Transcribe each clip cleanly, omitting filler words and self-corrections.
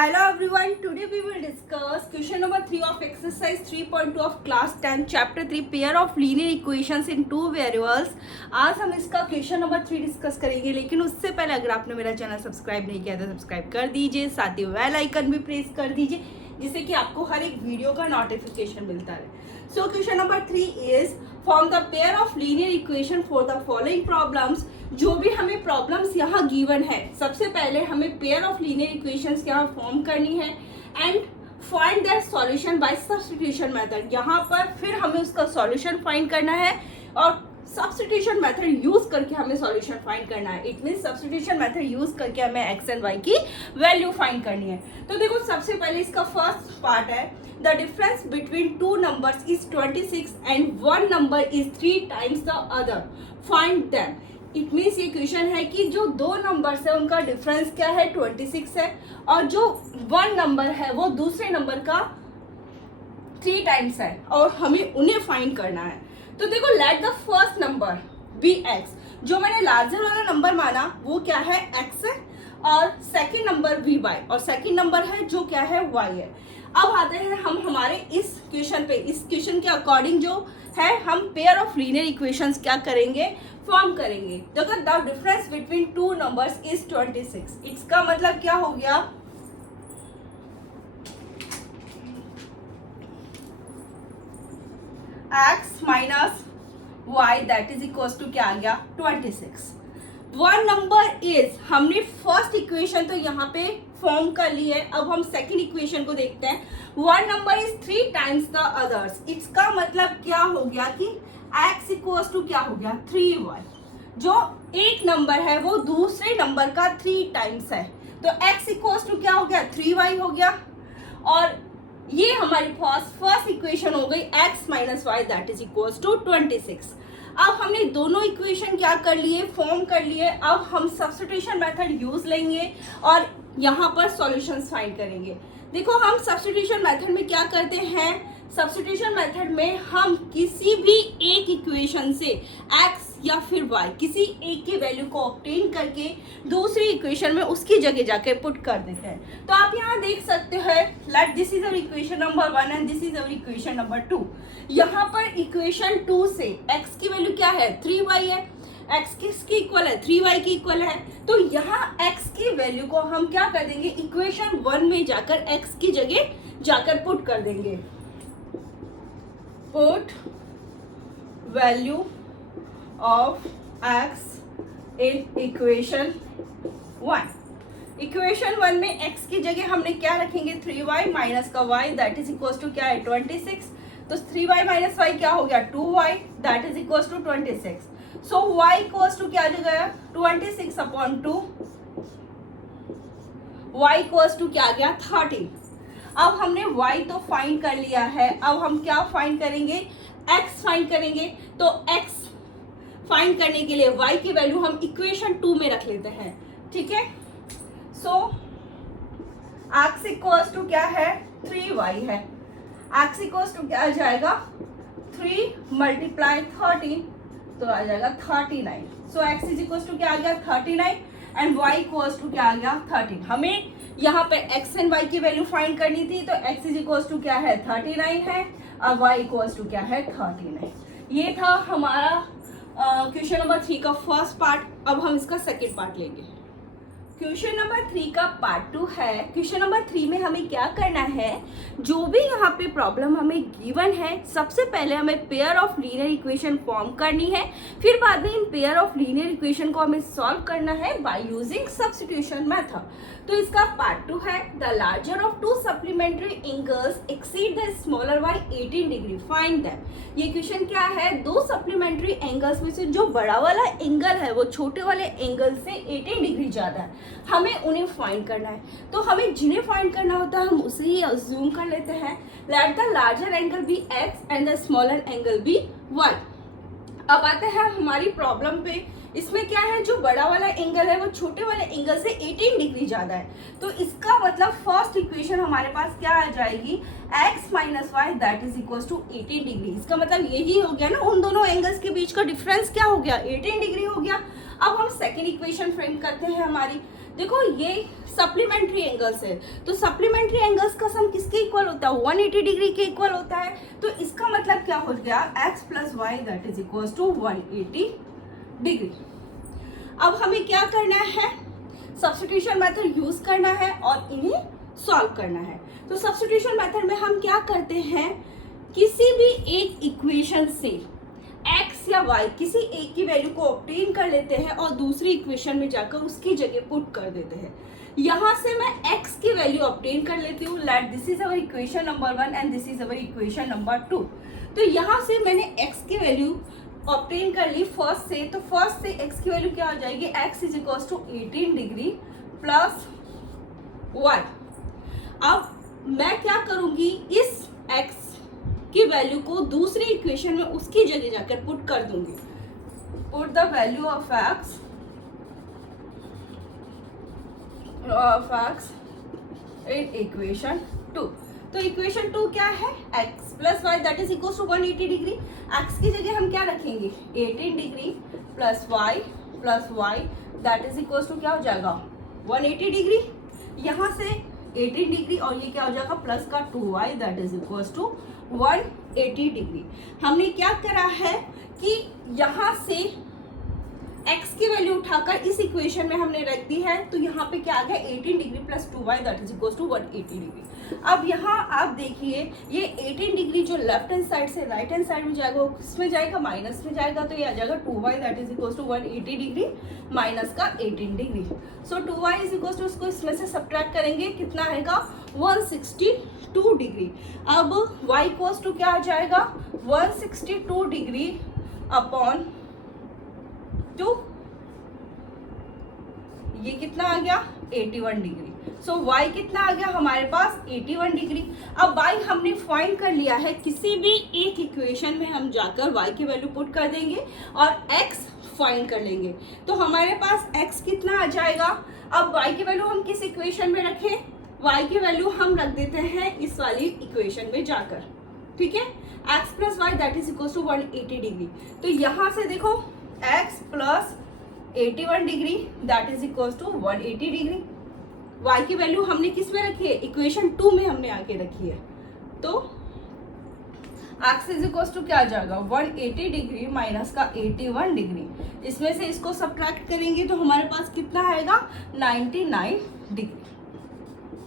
Hello everyone, today we will discuss question number 3 of exercise 3.2 of class 10 chapter 3 pair of linear equations in two variables। आज हम इसका question number 3 discuss करेंगे, लेकिन उससे पहले अगर आपने मेरा चैनल सब्सक्राइब नहीं किया तो सब्सक्राइब कर दीजिए, साथ ही बेल आइकन भी प्रेस कर दीजिए जिससे कि आपको हर एक वीडियो का नोटिफिकेशन मिलता रहे। सो question number 3 is form the pair of linear equation for the following problems. जो भी हमें प्रॉब्लम्स यहाँ गिवन है, सबसे पहले हमें पेयर ऑफ लीनियर इक्वेशंस यहाँ फॉर्म करनी है and find that solution bye substitution method. यहाँ पर फिर हमें उसका सॉल्यूशन फाइंड करना है और सब्स्टिट्यूशन मेथड यूज करके हमें सॉल्यूशन फाइंड करना है। It mean substitution method use करके हमें एक्स एंड वाई की वैल्यू फाइंड करनी है। तो देखो, सबसे पहले इसका फर्स्ट पार्ट है the difference between two numbers is 26 and one number is 3 times the other, find them. It means ये क्वेश्चन है कि जो दो नंबर्स है उनका डिफरेंस क्या है, 26 है, और जो वन नंबर है वो दूसरे नंबर का 3 टाइम्स है और हमें उन्हें फाइंड करना है। तो देखो, let the first number be x. जो मैंने लार्जर वाला नंबर माना वो क्या है, एक्स है, और सेकेंड नंबर बी वाई, और सेकेंड नंबर है जो क्या है, वाई है। अब आते हैं हम हमारे इस क्वेश्चन पे। इस क्वेश्चन के अकॉर्डिंग जो है हम पेयर ऑफ लीनियर इक्वेशंस क्या करेंगे, फॉर्म करेंगे। देखो, the difference between two numbers is 26। इसका मतलब क्या हो गया, x minus y that is equal to क्या आ गया, 26। वन नंबर इज, हमने फर्स्ट इक्वेशन तो यहाँ पे फॉर्म कर ली है। अब हम सेकंड इक्वेशन को देखते हैं। One number is 3 times the others. इसका मतलब क्या हो गया कि x इक्वल टू क्या हो गया, 3y। जो एक नंबर है वो दूसरे नंबर का 3 टाइम्स है, तो x इक्वल टू क्या हो गया, 3y हो गया। और ये हमारी फर्स्ट इक्वेशन हो गई x minus y that is equal to 26। अब हमने दोनों इक्वेशन क्या कर लिए, फॉर्म कर लिए। अब हम सब्स्टिट्यूशन मेथड यूज लेंगे और यहाँ पर सॉल्यूशंस फाइंड करेंगे। देखो, हम सब्स्टिट्यूशन मेथड में क्या करते हैं, सब्स्टिट्यूशन मेथड में हम किसी भी एक इक्वेशन से x या फिर y किसी एक की वैल्यू को ऑब्टेन करके दूसरी इक्वेशन में उसकी जगह जाके पुट कर देते हैं। तो आप यहाँ देख सकते हैं, let this is our equation number 1 and this is our equation number 2। यहाँ पर इक्वेशन 2 से x की वैल्यू क्या है, 3y है, x किसकी इक्वल है, 3y की इक्वल है। तो यहाँ x की वैल्यू को हम क्या कर देंगे, इक्वेशन 1 में जाकर x की जगह जाकर पुट कर देंगे। Put value of x in equation 1। Equation 1 में x की जगह हमने क्या रखेंगे, 3y माइनस का y that is equal to क्या है, 26। तो 3y माइनस y क्या हो गया, 2y that is equal to 26। So y equal to क्या आ गया, 26 अपॉन 2, y इक्वल टू क्या आ गया, 13। अब हमने y तो फाइंड कर लिया है, अब हम क्या फाइंड करेंगे, x फाइंड करेंगे। तो x फाइंड करने के लिए y की वैल्यू हम इक्वेशन 2 में रख लेते हैं, ठीक है। सो x इक्वल्स टू क्या है, 3y है। x इक्वल्स टू क्या आ जाएगा, 3 मल्टीप्लाई 13 तो आ जाएगा 39। सो x इज इक्वल्स टू क्या आ गया, 39 एंड y इक्वल्स टू क्या आ गया, 13। हमें यहाँ पे x एंड y की वैल्यू फाइंड करनी थी, तो x इज इक्वल्स टू क्या है, 39 है, और y इक्वल्स टू क्या है, 13 है। ये था हमारा क्वेश्चन नंबर 3 का फर्स्ट पार्ट। अब हम इसका सेकेंड पार्ट लेंगे। क्वेश्चन नंबर 3 का पार्ट 2 है। क्वेश्चन नंबर 3 में हमें क्या करना है, जो भी यहाँ पे प्रॉब्लम हमें गिवन है, सबसे पहले हमें pair of linear equation form करनी है, फिर बाद में in pair of linear equation को हमें सॉल्व करना है बाय यूजिंग सब्स्टिट्यूशन मेथड। तो इसका पार्ट 2 है, the larger of to supplementary angles exceed the smaller by 18 degree, find that. ये क्वेश्चन क्या है, दो सप्लीमेंट्री एंगल्स में से जो बड़ा वाला एंगल है वो छोटे वाले एंगल से 18 डिग्री ज्यादा है, हमें उन्हें फाइंड करना है। तो हमें जिन्हें फाइंड करना होता है हम उसे ही अज्यूम कर लेते हैं। Let the larger angle be x and the smaller angle be y। अब आते हैं हमारी प्रॉब्लम पे। इसमें क्या है, जो बड़ा वाला एंगल है वो छोटे वाले एंगल से 18 डिग्री ज्यादा है। तो इसका मतलब फर्स्ट इक्वेशन हमारे पास क्या आ जाएगी, x minus y that is equal to 18 degree. इसका मतलब यही हो गया ना, उन दोनों एंगल्स के बीच का डिफरेंस क्या हो गया, 18 डिग्री हो गया। अब हम सेकेंड इक्वेशन फ्रेम करते हैं हमारी। देखो ये सप्लीमेंट्री एंगल्स है, तो सप्लीमेंट्री एंगल्स का सम किसके इक्वल होता है, 180 डिग्री के इक्वल होता है। तो इसका मतलब क्या हो गया, x plus y that is equal to 180 degree. अब हमें क्या करना है, सब्स्टिट्यूशन मेथड यूज करना है और इन्हें सॉल्व करना है। तो सब्स्टिट्यूशन मेथड में हम क्या करते हैं, किसी भी एक इक्वेशन से x या y किसी एक की वैल्यू को ऑब्टेन कर लेते हैं और दूसरी इक्वेशन में जाकर उसकी जगह पुट कर देते हैं। यहाँ से मैं x की वैल्यू ऑब्टेन कर लेती हूँ, let this is our equation number 1 and this is our equation number 2। तो यहाँ से मैंने x की वैल्यू ऑब्टेन कर ली फर्स्ट से, तो फर्स्ट से x की वैल्यू क्या हो जाएगी, x is equal to 18 degree plus y। अब मैं क्या करूंगी, इस x की वैल्यू को दूसरी इक्वेशन में उसकी जगह जाकर पुट कर दूंगी। Put the value of x in equation 2। तो इक्वेशन 2 क्या है, x plus y that is equal to 180 degree. x की जगह हम क्या रखेंगे, 18 degree plus y that is equal to क्या हो जाएगा 180 डिग्री। यहाँ से 18 डिग्री और ये क्या हो जाएगा प्लस का 2y that is equal to 180 degree. हमने क्या करा है कि यहाँ से x की वैल्यू उठाकर इस इक्वेशन में हमने रख दी है, तो यहाँ पे क्या आ गया 18 degree plus 2y that is equal to 180 degree. अब यहाँ आप देखिए ये 18 डिग्री जो लेफ्ट हैंड साइड से राइट हैंड साइड में जाएगा वो किसमें जाएगा, माइनस में जाएगा, तो ये आ जाएगा 2y that is equal to 180 degree minus का 18 degree. So 2y is equal to, उसको इसमें से सब्ट्रैक्ट करेंगे, कितना आएगा 162 डिग्री। अब y इक्वल टू क्या आ जाएगा 162 डिग्री अपॉन 2, ये कितना आ गया 81 डिग्री। सो y कितना आ गया हमारे पास 81 डिग्री। अब y हमने फाइंड कर लिया है, किसी भी एक इक्वेशन में हम जाकर y की वैल्यू पुट कर देंगे और x फाइंड कर लेंगे, तो हमारे पास x कितना आ जाएगा। अब y की वैल्यू हम किस इक्वेशन में रखें, y की वैल्यू हम रख देते हैं इस वाली इक्वेशन में जाकर, ठीक है, x plus y that is equal to 180 degree. तो यहाँ से देखो x plus 81 degree that is equal to 180 degree. y की वैल्यू हमने किस में रखी है, इक्वेशन 2 में हमने आके रखी है, तो x इज इक्वल टू क्या आ जाएगा 180 डिग्री माइनस का 81 डिग्री। इसमें से इसको सब्ट्रैक्ट करेंगे तो हमारे पास कितना आएगा 99 डिग्री।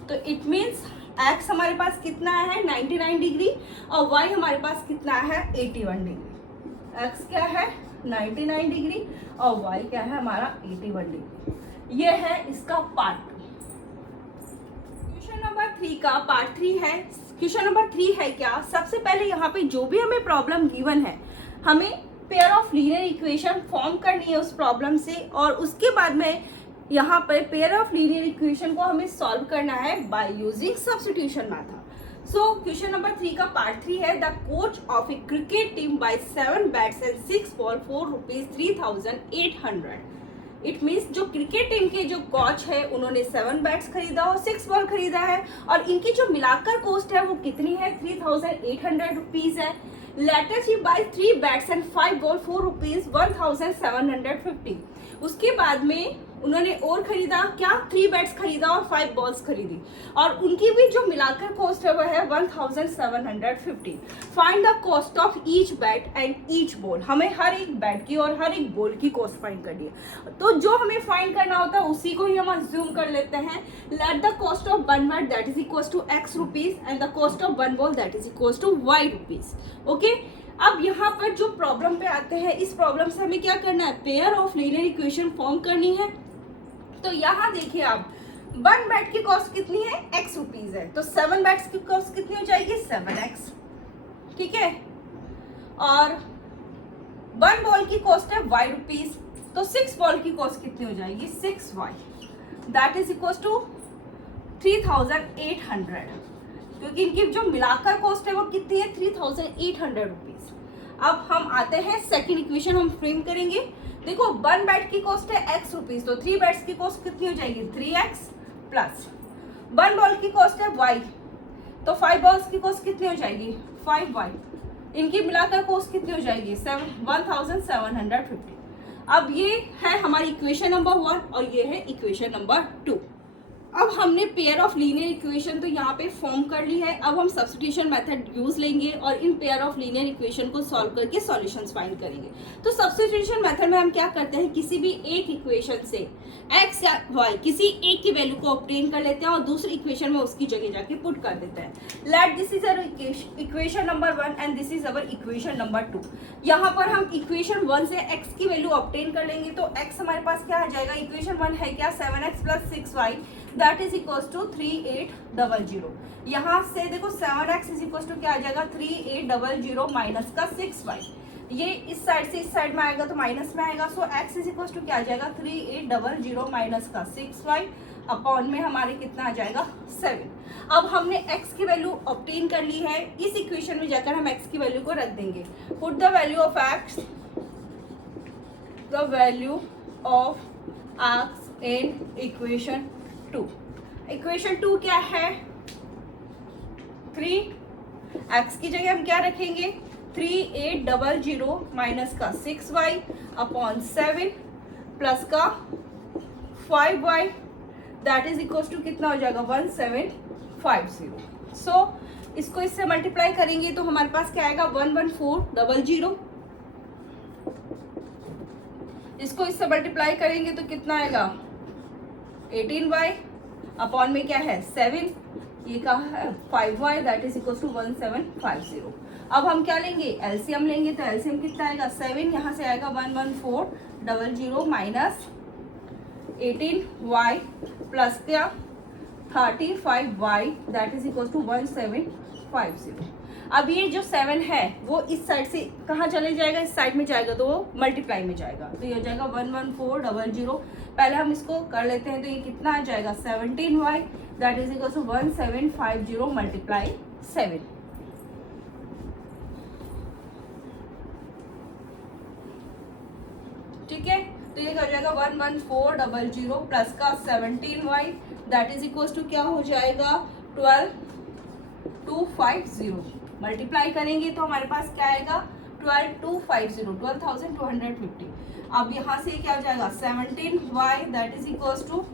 तो इट मीन्स x हमारे पास कितना है 99 डिग्री और y हमारे पास कितना है 81 डिग्री। x क्या है 99 डिग्री और y क्या है हमारा 81 डिग्री। ये है इसका पार्ट 2। क्वेश्चन नंबर 3 का पार्ट 3 है। क्वेश्चन नंबर 3 है क्या, सबसे पहले यहाँ पे जो भी हमें प्रॉब्लम गिवन है हमें pair of linear equation form करनी है उस प्रॉब्लम से, और उसके बाद में यहाँ पर पेयर ऑफ लीनियर इक्वेशन को हमें सॉल्व करना है by using substitution method. So question number 3 का पार्ट 3 है, the coach of a cricket team buy 7 bats and 6 ball for ₹3,800। It means जो क्रिकेट टीम के जो कोच है उन्होंने 7 बैट्स खरीदा और 6 बॉल खरीदा है, और इनकी जो मिलाकर कॉस्ट है वो कितनी है 3,800 रुपीज है। Later she buy 3 bats and 5 ball for ₹1,750। उसके बाद में उन्होंने और खरीदा क्या, 3 बैट्स खरीदा और 5 बॉल्स खरीदी, और उनकी भी जो मिलाकर कॉस्ट है वो है 1,750। Find the cost of each bat and each ball. हमें हर एक बैट की और हर एक बॉल की कॉस्ट फाइंड करनी है, तो जो हमें फाइंड करना होता है उसी को ही हम अज्यूम कर लेते हैं। Let the cost of 1 bat that is equal to x rupees and the cost of 1 ball that is equal to y rupees. Okay, अब यहाँ पर जो प्रॉब्लम पे आते हैं, इस प्रॉब्लम से हमें क्या करना है, pair of linear equation form करनी है। तो यहाँ देखिए आप 1 बैट की कॉस्ट कितनी है x रुपीज है, तो 7 बैट्स की कॉस्ट कितनी हो जाएगी 7x, ठीक है, और 1 बॉल की कॉस्ट है y रुपीज, तो 6 बॉल की कॉस्ट कितनी हो जाएगी 6y that is equal to 3,800, क्योंकि इनकी जो मिलाकर कॉस्ट है वो कितनी है 3,800 रुपीज। अब हम आते हैं सेकंड इक्वेशन हम फ्रेम करेंगे। देखो 1 बैट की कॉस्ट है x रुपीज, तो 3 बैट्स की कॉस्ट कितनी हो जाएगी 3x प्लस 1 बॉल की कॉस्ट है y, तो 5 बॉल्स की कॉस्ट कितनी हो जाएगी 5y, इनकी मिलाकर कॉस्ट कितनी हो जाएगी 1,750। अब ये है हमारी इक्वेशन नंबर 1 और ये है इक्वेशन नंबर 2। अब हमने पेयर ऑफ लीनियर इक्वेशन तो यहाँ पे फॉर्म कर ली है। अब हम सब्स्टिट्यूशन मेथड यूज लेंगे और in pair of linear equation को सॉल्व करके सॉल्यूशंस फाइंड करेंगे। तो सब्स्टिट्यूशन मेथड में हम क्या करते हैं, किसी भी एक इक्वेशन से x या y किसी एक की वैल्यू को ऑब्टेन कर लेते हैं और दूसरी इक्वेशन में उसकी जगह जाके पुट कर देते हैं। Let this is our equation number 1 and this is our equation number 2। यहाँ पर हम इक्वेशन 1 से x की वैल्यू ऑब्टेन कर लेंगे तो x हमारे पास क्या आ जाएगा, इक्वेशन 1 है क्या 7x + 6y that is equals to 3800। यहाँ से देखो 7x इज इक्वल्स टू क्या आ जाएगा 3800 माइनस का 6y। ये इस साइड से इस साइड में आएगा तो माइनस में आएगा। सो x इज इक्वल्स टू क्या आ जाएगा 3800 माइनस का 6y अपॉन में हमारे कितना आ जाएगा 7। अब हमने x की वैल्यू ऑब्टेन कर ली है, इस इक्वेशन में जाकर हम x की वैल्यू को रख देंगे। Put the value of x, the value of x in equation 2। Equation 2 क्या है 3x की जगह हम क्या रखेंगे 3800 माइनस का 6y अपॉन 7 प्लस का 5y that is equal to कितना हो जाएगा 1750। सो इसको इससे मल्टीप्लाई करेंगे तो हमारे पास क्या आएगा 11400। इसको इससे मल्टीप्लाई करेंगे तो कितना आएगा 18y अपॉन में क्या है 7, ये कहा है 5y that is equal to 1750। अब हम क्या लेंगे एलसीएम लेंगे तो एलसीएम कितना आएगा 7, यहाँ से आएगा 11400 माइनस 18y प्लस क्या 35y that is equal to 1750। अब ये जो 7 है वो इस साइड से कहाँ चले जाएगा, इस साइड में जाएगा तो वो मल्टीप्लाई में जाएगा तो ये हो जाएगा 11400। पहले हम इसको कर लेते हैं तो ये कितना आ जाएगा 17y that is equal to 1750 multiply 7। ठीक है, तो ये हो जाएगा 11400 प्लस का 17y that is equal to क्या हो जाएगा 12250। मल्टीप्लाई करेंगे तो हमारे पास क्या आएगा 12250। अब यहाँ से क्या हो जाएगा 17y that is equal to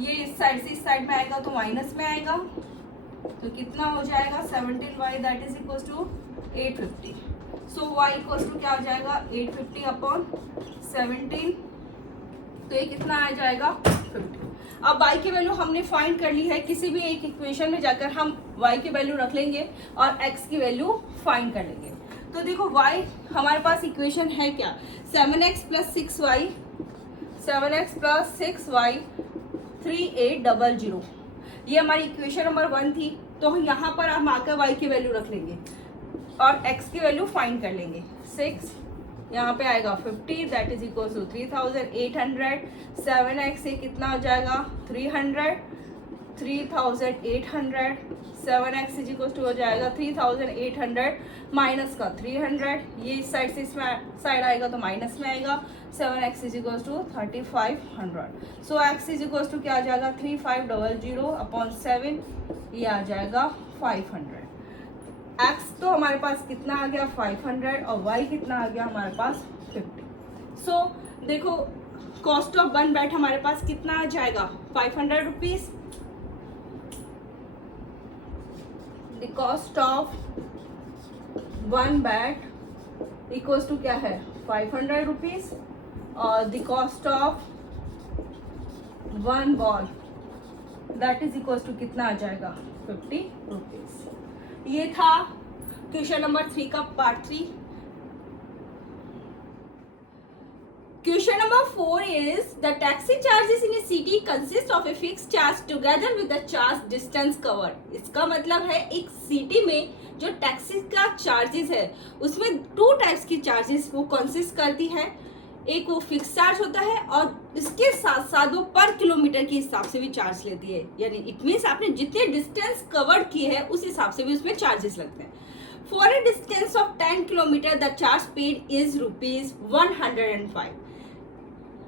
ये इस साइड से इस साइड में आएगा तो माइनस में आएगा तो कितना हो जाएगा 17y that is equal to 850। So y equal to क्या हो जाएगा 850 अपॉन 17 तो ये कितना आ जाएगा 50। अब y की वैल्यू हमने फाइंड कर ली है, किसी भी एक इक्वेशन में जाकर हम y की वैल्यू रख लेंगे और x की वैल्यू फाइंड कर लेंगे। तो देखो y हमारे पास इक्वेशन है क्या 7x + 6y 3800 ये हमारी इक्वेशन नंबर 1 थी। तो हम यहाँ पर हम आकर y की वैल्यू रख लेंगे और x की वैल्यू फाइंड कर लेंगे। 6 यहाँ पे आएगा 50 that is equal to 3800। 7x से कितना हो जाएगा 300 3800। 7x इज इक्वल टू हो जाएगा 3800 माइनस का 300, ये इस साइड से इसमें साइड आएगा तो माइनस में आएगा। 7x is equal to 3500। So x is equal to क्या आ जाएगा 3500 अपॉन 7, ये आ जाएगा 500। x तो हमारे पास कितना आ गया 500 और y कितना आ गया हमारे पास 50। सो देखो कॉस्ट ऑफ 1 बैट हमारे पास कितना आ जाएगा 500 rupees. The cost of 1 bat equals to क्या है 500 रुपीज और the cost of 1 ball that is equals to कितना आ जाएगा 50 रुपीज। ये था क्वेश्चन नंबर 3 का part 3। Question number 4 is the taxi charges in a city consist of a fixed charge together with the charge distance covered। इसका मतलब है एक सिटी में जो टैक्सी का चार्जेस है उसमें 2 टाइप्स की चार्जेस वो कंसिस्ट करती है। एक वो फिक्स चार्ज होता है और इसके साथ साथ वो पर किलोमीटर के हिसाब से भी चार्ज लेती है, यानी इट मीन्स आपने जितने डिस्टेंस कवर्ड किए हैं उस हिसाब से भी उसमें चार्जेस लगते हैं। For a distance of 10 kilometre the charge paid is ₹105।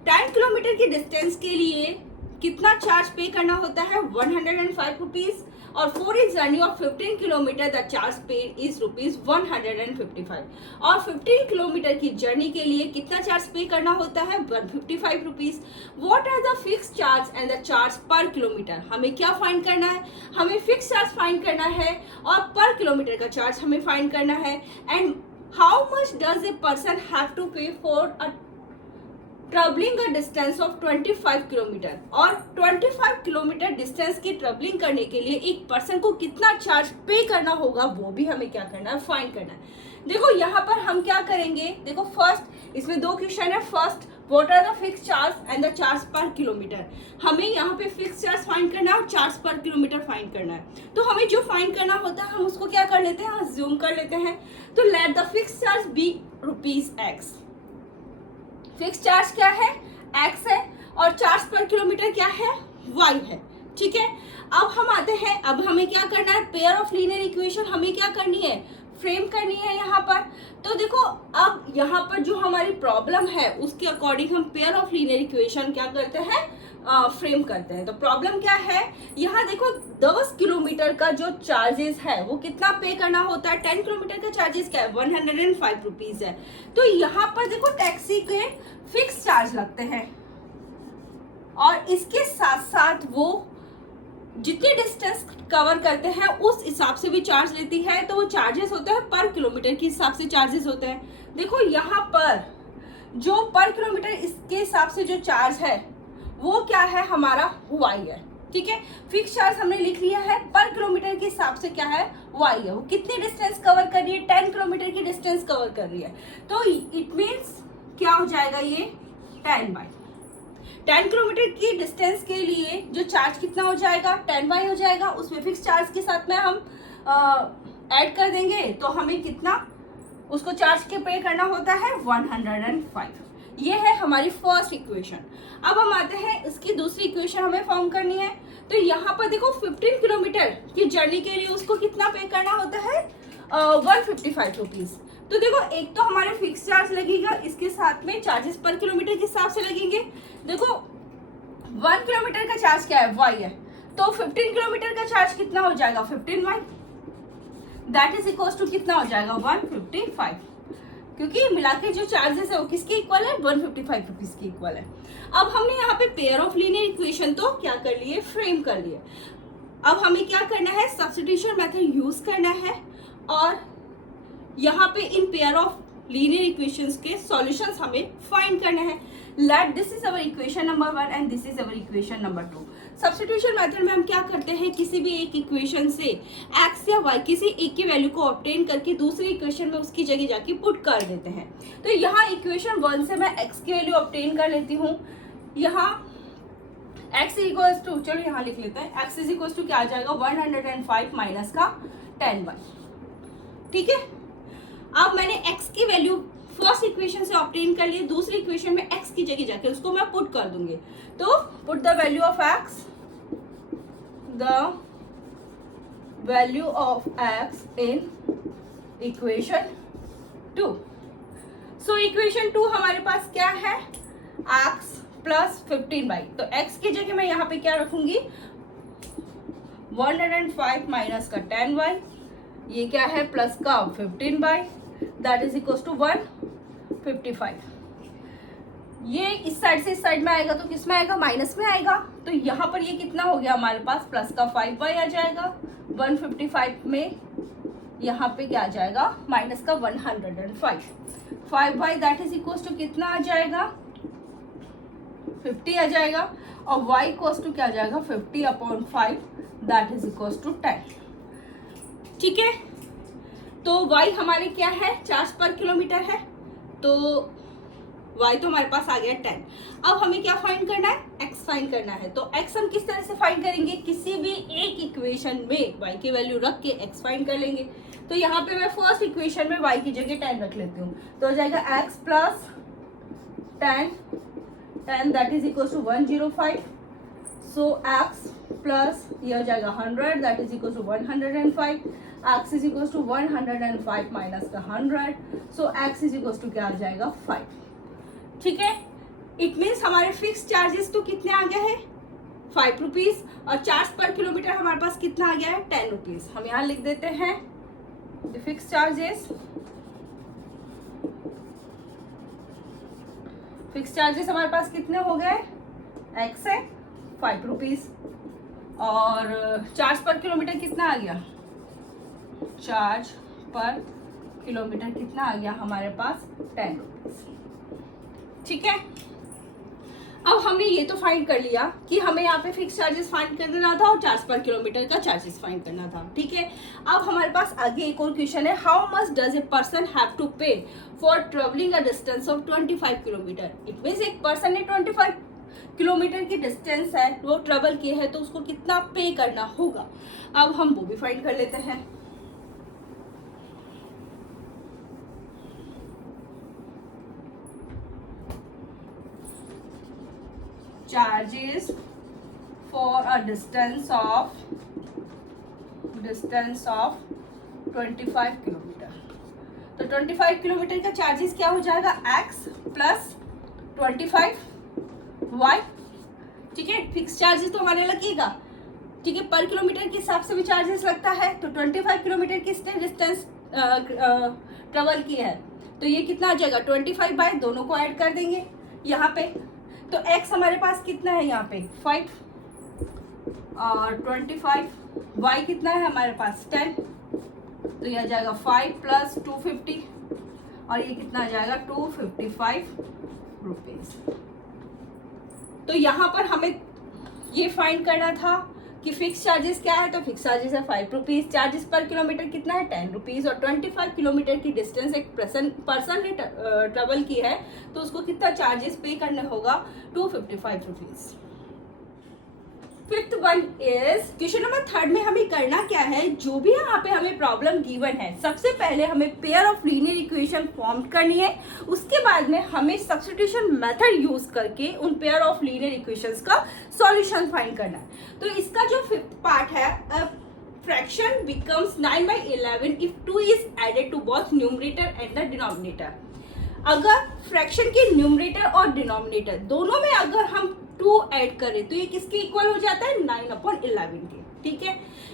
10 kilometre की डिस्टेंस के लिए कितना चार्ज पे करना होता है 105 रुपीज, और for a journey of 15 kilometre the charge paid is rupees 155, और 15 किलोमीटर की जर्नी के लिए कितना चार्ज पे करना होता है 155 rupees. What are the fix charge and the charge per kilometre, हमें क्या फाइंड करना है, हमें फिक्स चार्ज फाइंड करना है और पर किलोमीटर का चार्ज हमें फाइंड करना है। And how much does a person have to pay for a travelling a distance of 25 kilometre, और 25 किलोमीटर डिस्टेंस की ट्रेवलिंग करने के लिए एक पर्सन को कितना चार्ज पे करना होगा वो भी हमें क्या करना है, फाइंड करना है। देखो यहाँ पर हम क्या करेंगे, देखो फर्स्ट इसमें दो क्वेश्चन है। First, what are the fix charge and the charge per kilometre, हमें यहाँ पे फिक्स चार्ज फाइंड करना है और चार्ज पर किलोमीटर फाइंड करना है। तो हमें जो फाइंड करना होता है हम उसको क्या कर लेते हैं, अज्यूम कर लेते हैं। तो let the fix charge be ₹x। Fix charge क्या है, x है, और चार्ज पर किलोमीटर क्या है, y है। ठीक है, अब हम आते हैं, अब हमें क्या करना है, पेयर ऑफ लीनियर इक्वेशन हमें क्या करनी है, फ्रेम करनी है यहाँ पर। तो देखो अब यहाँ पर जो हमारी प्रॉब्लम है उसके अकॉर्डिंग हम पेयर ऑफ लीनियर इक्वेशन क्या करते हैं, फ्रेम करते हैं। तो प्रॉब्लम क्या है, यहाँ देखो 10 किलोमीटर का जो चार्जेस है वो कितना पे करना होता है, 10 किलोमीटर का चार्जेस क्या है 105 रुपीज है। तो यहाँ पर देखो टैक्सी के फिक्स चार्ज लगते हैं और इसके साथ साथ वो जितनी डिस्टेंस कवर करते हैं उस हिसाब से भी चार्ज लेती है। तो वो चार्जेस होते हैं पर किलोमीटर के हिसाब से चार्जेस होते हैं। देखो यहाँ पर जो पर किलोमीटर इसके हिसाब से जो चार्ज है वो क्या है, हमारा y है। ठीक है, फिक्स चार्ज हमने लिख लिया है, पर किलोमीटर के हिसाब से क्या है, y है। वो कितनी डिस्टेंस कवर कर रही है, 10 किलोमीटर की डिस्टेंस कवर कर रही है। तो इट मीन्स क्या हो जाएगा, ये 10 किलोमीटर की डिस्टेंस के लिए जो चार्ज कितना हो जाएगा, 10 हो जाएगा। उसमें फिक्स चार्ज के साथ में हम ऐड कर देंगे तो हमें कितना उसको चार्ज के पे करना होता है 105। ये है हमारी फर्स्ट इक्वेशन। अब हम आते हैं इसकी दूसरी इक्वेशन हमें फॉर्म करनी है। तो यहाँ पर देखो 15 किलोमीटर की जर्नी के लिए उसको कितना पे करना होता है 155 रुपीज। तो देखो एक तो हमारे फिक्स चार्ज लगेगा, इसके साथ में चार्जेस पर किलोमीटर के हिसाब से लगेंगे। देखो 1 किलोमीटर का चार्ज क्या है, y है। तो 15 किलोमीटर का चार्ज कितना हो जाएगा 15y, that is equal to कितना हो जाएगा 155, क्योंकि मिला के जो चार्जेस है वो किसके इक्वल है 155 रुपीज के इक्वल है। अब हमने यहाँ पे पेयर ऑफ लीनियर इक्वेशन तो क्या कर लिए, फ्रेम कर लिए। अब हमें क्या करना है, सब्स्टिट्यूशन मेथड यूज करना है और यहाँ पे in pair of linear equations के सॉल्यूशंस हमें फाइंड करना है। Let this is our equation number 1 and this is our equation number 2। Substitution method में हम क्या करते हैं, किसी भी एक इक्वेशन से x या y किसी एक की वैल्यू को ऑब्टेन करके दूसरी इक्वेशन में उसकी जगह जाके पुट कर देते हैं। तो यहाँ इक्वेशन 1 से मैं x की वैल्यू ऑब्टेन कर लेती हूँ। यहाँ x इक्वल्स टू, चलो यहाँ लिख लेते हैं, x इज इक्वल्स टू क्या आ जाएगा 105 माइनस का 10y। ठीक है, अब मैंने x की वैल्यू फर्स्ट इक्वेशन से ऑब्टेन कर लिए, दूसरी इक्वेशन में x की जगह जाके उसको मैं पुट कर दूंगी। तो put the value of x, the value of x in equation 2। So equation 2 हमारे पास क्या है, x प्लस 15y। तो x की जगह मैं यहाँ पे क्या रखूंगी 105 माइनस का 10y, ये क्या है प्लस का 15y, that is equal to 155। ये इस साइड से इस साइड में आएगा तो किस में आएगा, माइनस में आएगा। तो यहाँ पर ये कितना हो गया हमारे पास, प्लस का 5y आ जाएगा, 155 में यहाँ पे क्या आ जाएगा माइनस का 105, 5y that is equal to कितना आ जाएगा 50 आ जाएगा, और y इक्वल टू क्या आ जाएगा 50/5 दैट इज इक्वल टू 10। ठीक है, तो y हमारे क्या है, चार्ज पर किलोमीटर है, तो y तो हमारे पास आ गया 10। अब हमें क्या फाइंड करना है, x फाइंड करना है। तो x हम किस तरह से फाइंड करेंगे, किसी भी एक इक्वेशन में y की वैल्यू रख के x फाइंड कर लेंगे। तो यहाँ पे मैं फर्स्ट इक्वेशन में y की जगह 10 रख लेती हूँ, तो हो जाएगा x plus 10 that is equal to 105। So x plus ये हो जाएगा 100 that is equal to 105, x is equal to 105 minus का 100, so x is equal to क्या आ जाएगा 5। ठीक है, इट मीन्स हमारे फिक्स चार्जेस तो कितने आ गए हैं ₹5 और चार्ज पर किलोमीटर हमारे पास कितना आ गया है ₹10। हम यहाँ लिख देते हैं फिक्स चार्जेस। फिक्स चार्जेस हमारे पास कितने हो गए, एक्स है ₹5 और चार्ज पर किलोमीटर कितना आ गया, चार्ज पर किलोमीटर कितना आ गया हमारे पास ₹10। ठीक है, अब हमने ये तो फाइंड कर लिया कि हमें यहाँ पे फिक्स चार्जेस फाइंड करना था और चार्ज पर किलोमीटर का चार्जेस फाइंड करना था। ठीक है, अब हमारे पास आगे एक और क्वेश्चन है, how much does a person have to pay for travelling a distance of 25 kilometre. It means एक पर्सन ने 25 किलोमीटर की डिस्टेंस है वो ट्रेवल किए है तो उसको कितना पे करना होगा। अब हम वो भी फाइंड कर लेते हैं। Charges for a distance of 25 kilometre. तो 25 किलोमीटर का चार्जेस क्या हो जाएगा, x प्लस 25y। ठीक है, फिक्स चार्जेस तो हमारे लगेगा। ठीक है, पर किलोमीटर के हिसाब से भी चार्जेस लगता है। तो 25 किलोमीटर किसने डिस्टेंस ट्रेवल की है तो ये कितना आ जाएगा 25 बाय, दोनों को ऐड कर देंगे यहाँ पे। तो x हमारे पास कितना है यहाँ पे 5 और 25, y कितना है हमारे पास 10। तो यह आ जाएगा 5 प्लस 250 और ये कितना आ जाएगा ₹255। तो यहाँ पर हमें ये फाइंड करना था कि फिक्स चार्जेस क्या है। तो फिक्स चार्जेस है ₹5, चार्जेस पर किलोमीटर कितना है ₹10 और 25 किलोमीटर की डिस्टेंस एक पर्सन ने ट्रेवल की है तो उसको कितना चार्जेस पे करने होगा ₹255। Fifth one is question number 3 में हमें करना क्या है, जो भी यहाँ पे हमें प्रॉब्लम गिवन है सबसे पहले हमें pair of linear equation form करनी है। उसके बाद में हमें सब्स्टिट्यूशन मेथड यूज करके उन पेयर ऑफ लीनियर इक्वेशंस का सॉल्यूशन फाइंड करना है। तो इसका जो फिफ्थ पार्ट है, fraction becomes 9/11 if 2 is added to both numerator and the denominator. अगर फ्रैक्शन के न्यूमरेटर और डिनोमिनेटर दोनों में अगर हम 2 ऐड करें तो ये किसके इक्वल हो जाता है 9/11 के। ठीक है,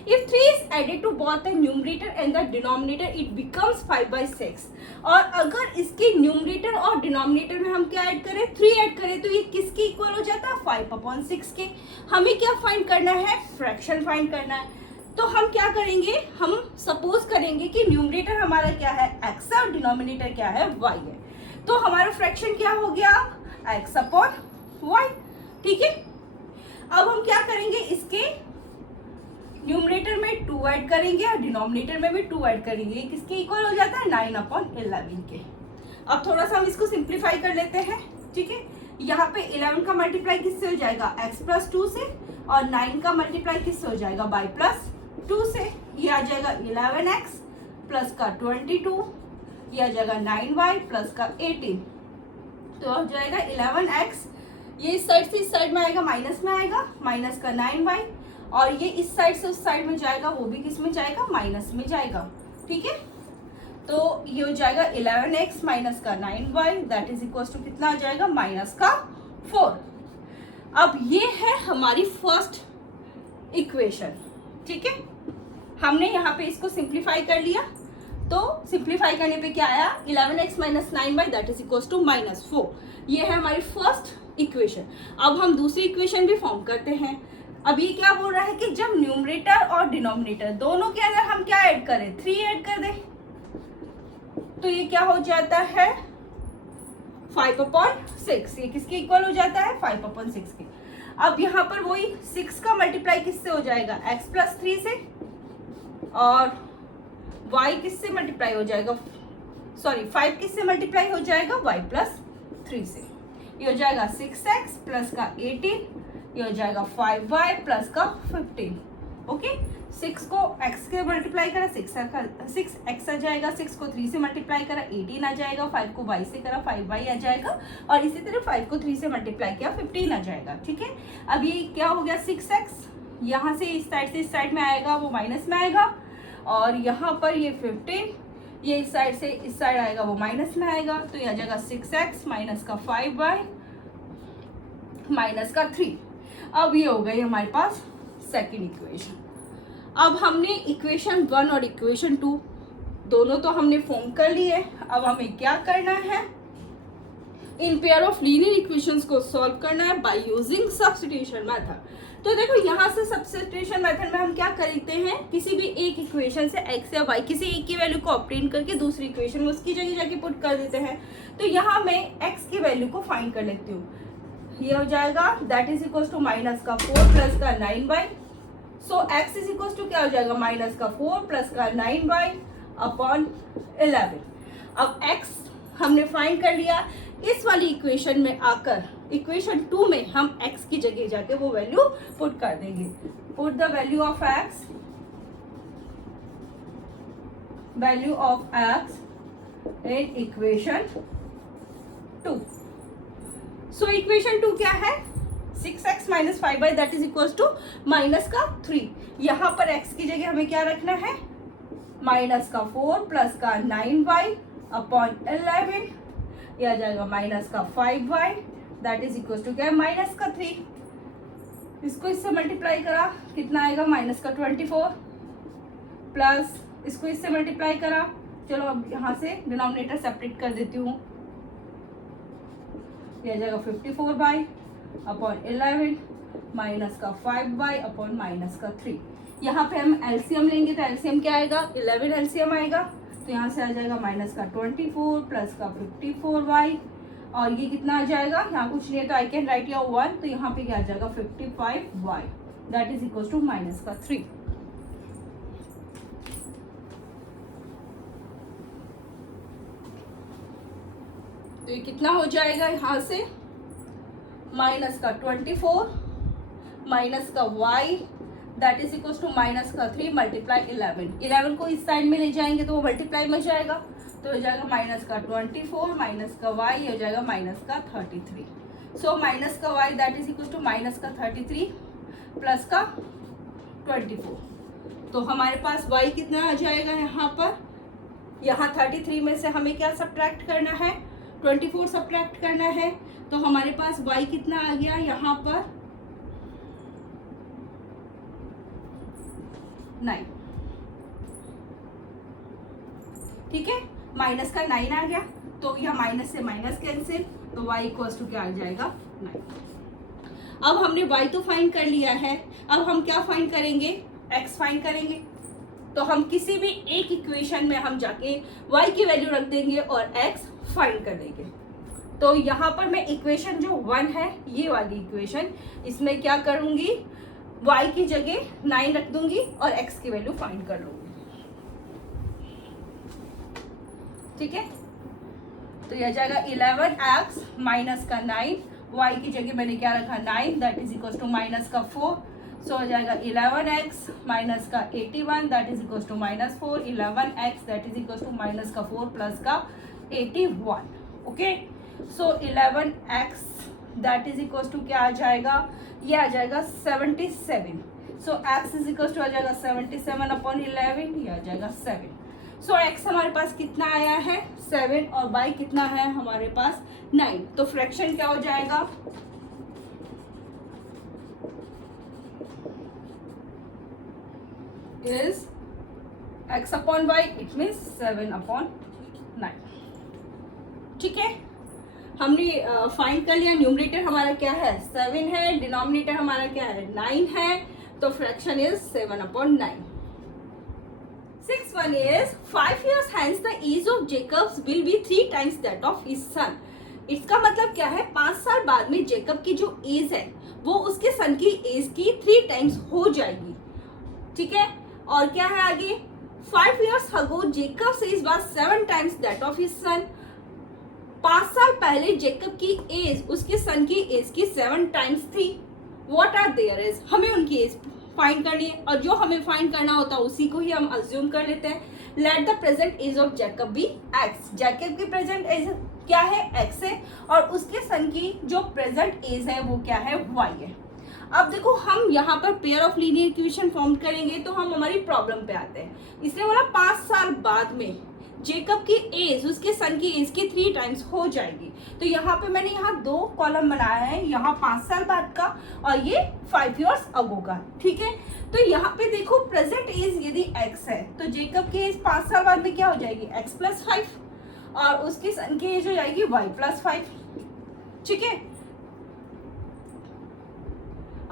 if 3 is added to both the numerator and the denominator it becomes 5/6। और अगर इसके न्यूमरेटर और डिनोमिनेटर में हम क्या ऐड करें 3 ऐड करें तो ये किसके इक्वल हो जाता है 5/6 के। हमें क्या फाइंड करना है, फ्रैक्शन फाइंड करना है। तो हम क्या करेंगे, हम सपोज करेंगे कि न्यूमरेटर हमारा क्या है x है और डिनोमिनेटर क्या है y है। तो हमारा फ्रैक्शन क्या हो गया x/y। ठीक है, अब हम क्या करेंगे, इसके न्यूमरेटर में 2 ऐड करेंगे और डिनोमिनेटर में भी 2 ऐड करेंगे। किसके इक्वल हो जाता है 9/11 के। अब थोड़ा सा हम इसको सिंप्लीफाई कर लेते हैं। ठीक है, यहाँ पे 11 का मल्टीप्लाई किससे हो जाएगा x प्लस 2 से और 9 का मल्टीप्लाई किससे हो जाएगा y प्लस 2 से। ये आ जाएगा 11x प्लस का 22, ये आ जाएगा 9y प्लस का 18। तो हो जाएगा 11x, ये इस साइड से इस साइड में आएगा माइनस में आएगा, माइनस का 9y और ये इस साइड से उस साइड में जाएगा, वो भी किस में जाएगा माइनस में जाएगा। ठीक है, तो ये हो जाएगा 11x माइनस का 9y that is equal to कितना आ जाएगा माइनस का 4। अब ये है हमारी फर्स्ट इक्वेशन। ठीक है, हमने यहाँ पे इसको सिंप्लीफाई कर लिया। तो सिंप्लीफाई करने पे क्या आया 11x minus 9y that is equal to -4। ये है हमारी फर्स्ट इक्वेशन। अब हम दूसरी इक्वेशन भी फॉर्म करते हैं। अब ये क्या बोल रहा है कि जब न्यूमरेटर और डिनोमिनेटर दोनों के अंदर हम क्या ऐड करें 3 ऐड कर दें तो ये क्या हो जाता है 5/6। ये किसके इक्वल हो जाता है 5/6 के। अब यहाँ पर वही 6 का मल्टीप्लाई किससे हो जाएगा x प्लस 3 से और y किससे मल्टीप्लाई हो जाएगा, सॉरी 5 किससे मल्टीप्लाई हो जाएगा y प्लस 3 से। ये हो जाएगा 6x प्लस का 18, ये हो जाएगा 5y प्लस का 15। ओके, 6 को x के मल्टीप्लाई करा 6x आ जाएगा, 6 को 3 से मल्टीप्लाई करा 18 आ जाएगा, 5 को y से करा 5y आ जाएगा और इसी तरह 5 को 3 से मल्टीप्लाई किया 15 आ जाएगा। ठीक है, अब ये क्या हो गया 6x, यहाँ से इस साइड में आएगा वो माइनस में आएगा और यहाँ पर ये 15, ये इस साइड से इस साइड आएगा वो माइनस में आएगा। तो ये आ जाएगा 6x माइनस का 5y माइनस का 3। अब ये हो गई हमारे पास सेकंड इक्वेशन। अब हमने इक्वेशन 1 और इक्वेशन 2 दोनों तो हमने फॉर्म कर लिए। अब हमें क्या करना है, in pair of linear equations को सॉल्व करना है बाय यूजिंग सब्स्टिट्यूशन मेथड। तो देखो यहाँ से सब्स्टिट्यूशन मेथड में हम क्या करते हैं, किसी भी एक इक्वेशन से x या y किसी एक की वैल्यू को ऑब्टेन करके दूसरी इक्वेशन में उसकी जगह जाके पुट कर देते हैं। तो यहाँ मैं x की वैल्यू को फाइंड कर लेती हूँ। ये हो जाएगा that is equal to minus का 4 प्लस का 9y। So x is equal to क्या हो जाएगा, माइनस का 4 प्लस का 9y अपॉन 11। अब x हमने फाइंड कर लिया। इस वाली इक्वेशन में आकर इक्वेशन 2 में हम x की जगह जाके वो वैल्यू पुट कर देंगे। Put the value of x, value of x in equation 2। So equation 2 क्या है, 6x minus 5y that is equal to minus का 3। यहाँ पर x की जगह हमें क्या रखना है, माइनस का 4 प्लस का 9y अपॉन 11। यह आ जाएगा माइनस का 5y that is equal to क्या है, माइनस का 3। इसको इससे मल्टीप्लाई करा कितना आएगा, माइनस का 24 प्लस इसको इससे मल्टीप्लाई करा। चलो अब यहाँ से डिनोमिनेटर सेपरेट कर देती हूँ। यह आ जाएगा 54y अपॉन 11 माइनस का 5y अपॉन माइनस का 3। यहाँ पे हम एलसीएम लेंगे तो एलसीएम क्या आएगा, 11 एलसीएम आएगा। तो यहाँ से आ जाएगा माइनस का 24 प्लस का 54y और ये कितना आ जाएगा, यहाँ कुछ नहीं है तो आई कैन राइट योर 1। तो यहाँ पे क्या आ जाएगा 55y that is equal to minus का 3। तो ये कितना हो जाएगा, यहाँ से माइनस का 24 माइनस का y that is equal to minus का 3 मल्टीप्लाई 11 को इस साइड में ले जाएंगे तो वो मल्टीप्लाई में जाएगा। तो हो जाएगा माइनस का 24 माइनस का y हो जाएगा माइनस का 33। सो माइनस का y that is equal to minus का 33 प्लस का 24। तो हमारे पास y कितना आ जाएगा, यहाँ पर यहाँ 33 में से हमें क्या सब्ट्रैक्ट करना है, 24 सब्ट्रैक्ट करना है। तो हमारे पास y कितना आ गया, यहाँ पर 9। ठीक है, माइनस का 9 आ गया तो यह माइनस से माइनस कैंसिल, तो y इक्वल्स टू क्या आ जाएगा 9। अब हमने y तो फाइंड कर लिया है, अब हम क्या फाइंड करेंगे, x फाइंड करेंगे। तो हम किसी भी एक इक्वेशन में हम जाके y की वैल्यू रख देंगे और x फाइंड कर लेंगे। तो यहाँ पर मैं इक्वेशन जो 1 है ये वाली इक्वेशन, इसमें क्या करूंगी, y की जगह 9 रख दूंगी और x की वैल्यू फाइंड कर लूंगी। ठीक है, तो यह जाएगा 11x माइनस का 9, y की जगह मैंने क्या रखा 9 that is equal to minus का 4। सो हो जाएगा 11x माइनस का 81 that is equal to minus 4, 11x that is equal to minus का 4 प्लस का 81। Okay, so 11x that is equal to क्या आ जाएगा, ये आ जाएगा 77। So x is equal to आ जाएगा 77 अपॉन 11, ये आ जाएगा 7। सो x हमारे पास कितना आया है 7 और y कितना है हमारे पास 9। तो फ्रैक्शन क्या हो जाएगा, is x upon y it means 7 upon 9। ठीक है, हमने फाइंड कर लिया। न्यूमरेटर हमारा क्या है 7 है, डिनोमिनेटर हमारा क्या है 9 है, तो fraction is 7 upon 9। 6th one is 5 years hence the age of Jacob will be 3 times that of his son। इसका मतलब क्या है, 5 साल बाद में जेकब की जो एज है वो उसके सन की एज की 3 टाइम्स हो जाएगी। ठीक है, और क्या है आगे, 5 years ago Jacob's age was 7 times that of his son। 5 साल पहले जेकब की एज उसके सन की एज की 7 टाइम्स थी। व्हाट आर देयर एज, हमें उनकी एज फाइंड करनी है और जो हमें फाइंड करना होता है उसी को ही हम अज्यूम कर लेते हैं। Let the present age of Jacob be x. जैकब की प्रेजेंट एज क्या है एक्स है और उसके सन की जो प्रेजेंट एज है वो क्या है वाई है। अब देखो हम यहाँ पर pair of linear equation form करेंगे तो हम हमारी प्रॉब्लम पे आते हैं। इसलिए बोला 5 साल बाद में जेकब की एज उसके सन की एज की 3 टाइम्स हो जाएगी। तो यहाँ पे मैंने यहाँ 2 कॉलम बनाया है, यहाँ 5 साल बाद का और ये 5 years अगो का, ठीक है। तो यहाँ पे देखो प्रेजेंट एज यदि x है तो जेकब की एज 5 साल बाद में क्या हो जाएगी x + 5 और उसकी सन की एज हो जाएगी y + 5, ठीक है।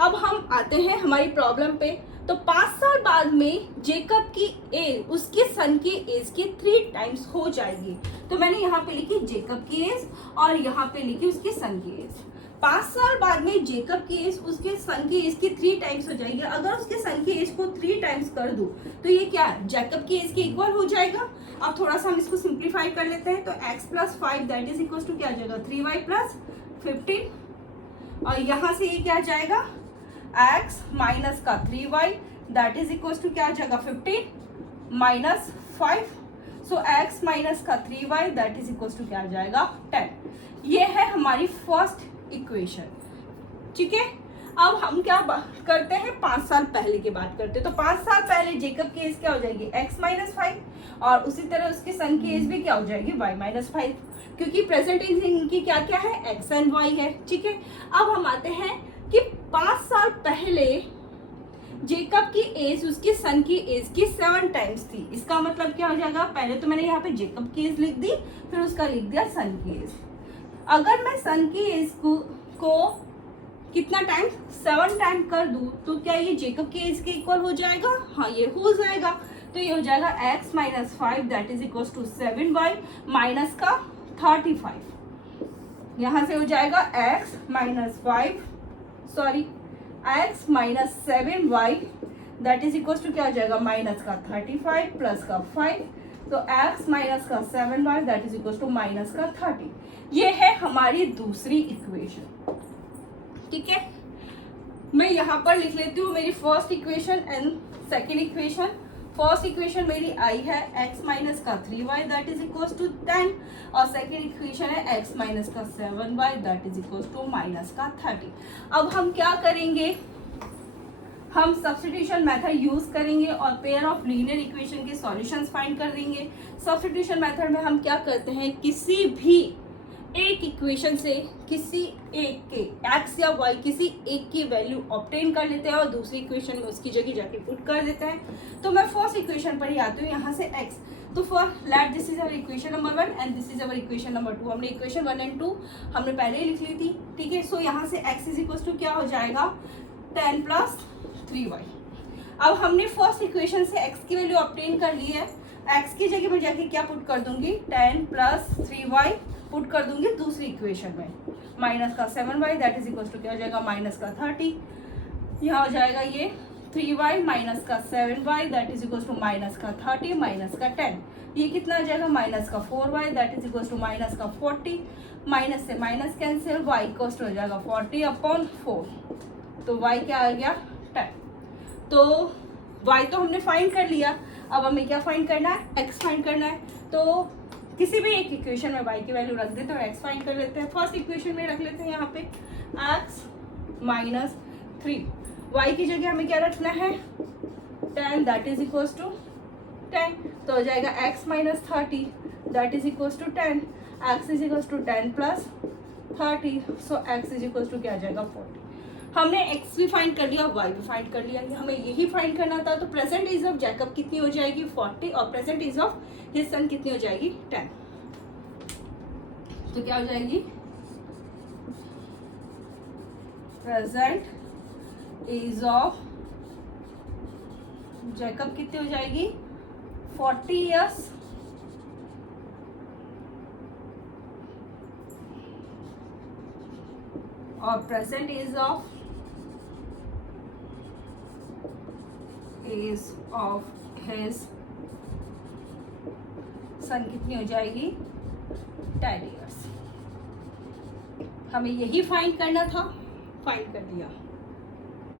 अब हम आते हैं हमारी प्रॉब्लम पे। तो 5 साल बाद में जेकब की एज उसके सन की एज की 3 टाइम्स हो जाएगी। तो मैंने यहाँ पे लिखी जेकब की एज और यहाँ पे लिखी उसके सन की एज। 5 साल बाद में जेकब की एज उसके सन की एज की 3 टाइम्स हो जाएगी। अगर उसके सन की एज को 3 टाइम्स कर दूं तो ये क्या है, जेकब की एज के इक्वल हो जाएगा। अब थोड़ा सा हम इसको सिंप्लीफाई कर लेते हैं। तो x + 5 that is equal to क्या आ जाएगा 3y + 15 और यहाँ से ये क्या आ जाएगा x माइनस का 3y that is equal to क्या आ जाएगा 15 - 5। सो x माइनस का 3y that is equal to क्या आ जाएगा 10। ये है हमारी फर्स्ट इक्वेशन, ठीक है। अब हम क्या करते हैं, 5 साल पहले की बात करते हैं। तो 5 साल पहले जेकब की एज क्या हो जाएगी x - 5 और उसी तरह उसके सन की एज भी क्या हो जाएगी y - 5, क्योंकि प्रेजेंट एज इनकी क्या क्या है x एंड y है, ठीक है। अब हम आते हैं कि 5 साल पहले जेकब की एज उसके सन की एज की 7 टाइम्स थी। इसका मतलब क्या हो जाएगा, पहले तो मैंने यहाँ पे जेकब की एज लिख दी, फिर उसका लिख दिया सन की एज। अगर मैं सन की एज को कितना टाइम 7 टाइम कर दूं तो क्या ये जेकब की एज के इक्वल हो जाएगा, हाँ ये हो जाएगा। तो ये हो जाएगा x - 5 that is equal to 7y minus का 35। यहाँ से हो जाएगा x - 7y that is equal to क्या हो जाएगा माइनस का 35 प्लस का 5। तो x माइनस का 7y that is equal to minus का 30। ये है हमारी दूसरी इक्वेशन, ठीक है। मैं यहाँ पर लिख लेती हूँ मेरी first equation and second equation. First equation मेरी आई है x माइनस का 3y that is equal to 10 और सेकेंड इक्वेशन है x माइनस का 7y that is equal to minus का 30। अब हम क्या करेंगे, हम सब्स्टिट्यूशन मेथड यूज करेंगे और पेयर ऑफ लीनियर इक्वेशन के सॉल्यूशंस फाइंड कर देंगे। सब्स्टिट्यूशन मेथड में हम क्या करते हैं, किसी भी एक इक्वेशन से किसी एक के x या y किसी एक की वैल्यू ऑब्टेन कर लेते हैं और दूसरी इक्वेशन में उसकी जगह जाके पुट कर देते हैं। तो मैं फर्स्ट इक्वेशन पर ही आती हूँ, यहाँ से x। तो for let this is our equation number 1 and this is our equation number 2। हमने इक्वेशन 1 एंड 2 हमने पहले ही लिख ली थी, ठीक है। सो यहाँ से x इज इक्वल टू क्या हो जाएगा 10 + 3y। अब हमने फर्स्ट इक्वेशन से x की वैल्यू ऑब्टेन कर ली है, x की जगह में जाके क्या पुट कर दूंगी 10 + 3y पुट कर दूंगी दूसरी इक्वेशन में, माइनस का 7y that is equal to क्या हो जाएगा माइनस का 30। यहाँ हो जाएगा ये 3y माइनस का 7y that is equal to minus का 30 माइनस का 10। ये कितना आ जाएगा माइनस का 4y that is equal to minus का 40। माइनस से minus cancel, y equal to हो जाएगा 40/4। तो y क्या आ गया 10। तो y तो हमने फाइंड कर लिया, अब हमें क्या फाइंड करना है x फाइंड करना है। तो किसी भी एक इक्वेशन में y की वैल्यू रख देते हैं और x फाइंड कर लेते हैं। फर्स्ट इक्वेशन में रख लेते हैं यहाँ पे x - 3, y की जगह हमें क्या रखना है 10 दैट इज इक्वल टू 10। तो हो जाएगा x - 30 that is equal to 10, x is equal to 10 + 30। So x is equal to क्या आ जाएगा 40। हमने x भी फाइंड कर लिया, y भी फाइंड कर लिया, हमें यही फाइंड करना था। तो प्रेजेंट एज ऑफ जैकब कितनी हो जाएगी 40 और present age of his son कितनी हो जाएगी 10। तो क्या हो जाएगी प्रेजेंट एज ऑफ जैकब कितनी हो जाएगी 40 इयर्स और present age of his son कितनी हो जाएगी 10 इयर्स। हमें यही फाइंड करना था, फाइंड कर दिया।